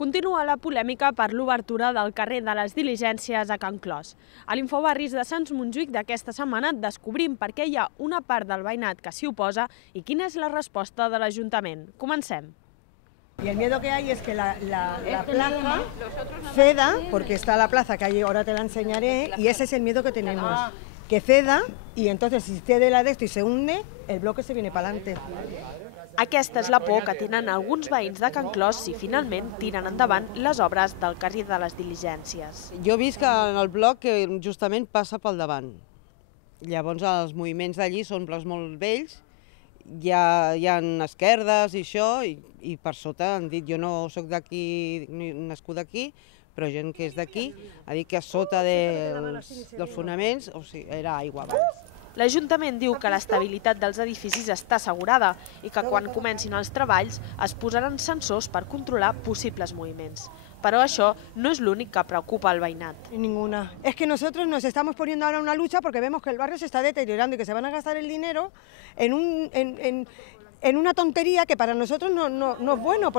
Continua la polèmica per l'obertura del carrer de les Diligències a Can Clos. A l'Infobarris de Sants Montjuïc d'aquesta setmana descobrim per què hi ha una part del veïnat que s'hi oposa i quina és la resposta de l'Ajuntament. Comencem. Y el miedo que hay es que la plaza ceda, porque está la plaza que hay, ahora te la enseñaré, y ese es el miedo que tenemos, que ceda y entonces si cede la de esto y se hunde, el bloque se viene para adelante. Aquesta és la por que tenen alguns veïns de Can Clos si finalment tiren endavant les obres del carrer de les Diligències. Jo visc en el bloc que justament passa pel davant. Llavors els moviments d'allí són blocs molt vells, hi ha esquerdes i això, i per sota han dit, jo no soc d'aquí, nascut aquí, però gent que és d'aquí ha dit que a sota dels fonaments, o sigui, era aigua abans. L'Ajuntament diu que l'estabilitat dels edificis està assegurada i que quan comencin els treballs es posaran sensors per controlar possibles moviments. Però això no és l'únic que preocupa al veïnat. Ninguna. Es que nosotros nos estamos poniendo ahora una lucha porque vemos que el barrio se está deteriorando y que se van a gastar el dinero en una tonteria que para nosotros no es bueno.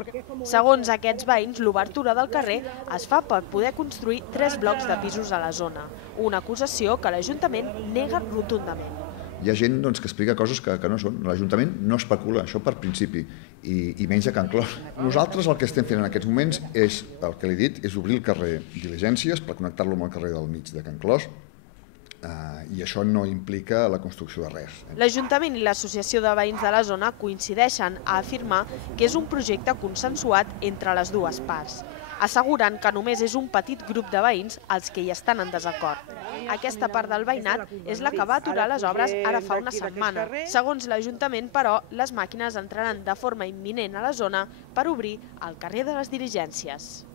Segons aquests veïns, l'obertura del carrer es fa per poder construir 3 blocs de pisos a la zona, una acusació que l'Ajuntament nega rotundament. Hi ha gent que explica coses que no són. L'Ajuntament no especula, això per principi, i menys a Can Clos. Nosaltres el que estem fent en aquests moments és, el que li he dit, és obrir el carrer Diligències per connectar-lo amb el carrer del mig de Can Clos, i això no implica la construcció de res. L'Ajuntament i l'Associació de Veïns de la zona coincideixen a afirmar que és un projecte consensuat entre les dues parts, assegurant que només és un petit grup de veïns els que hi estan en desacord. Aquesta part del veïnat és la que va aturar les obres ara fa una setmana. Segons l'Ajuntament, però, les màquines entraran de forma imminent a la zona per obrir el carrer de les Diligències.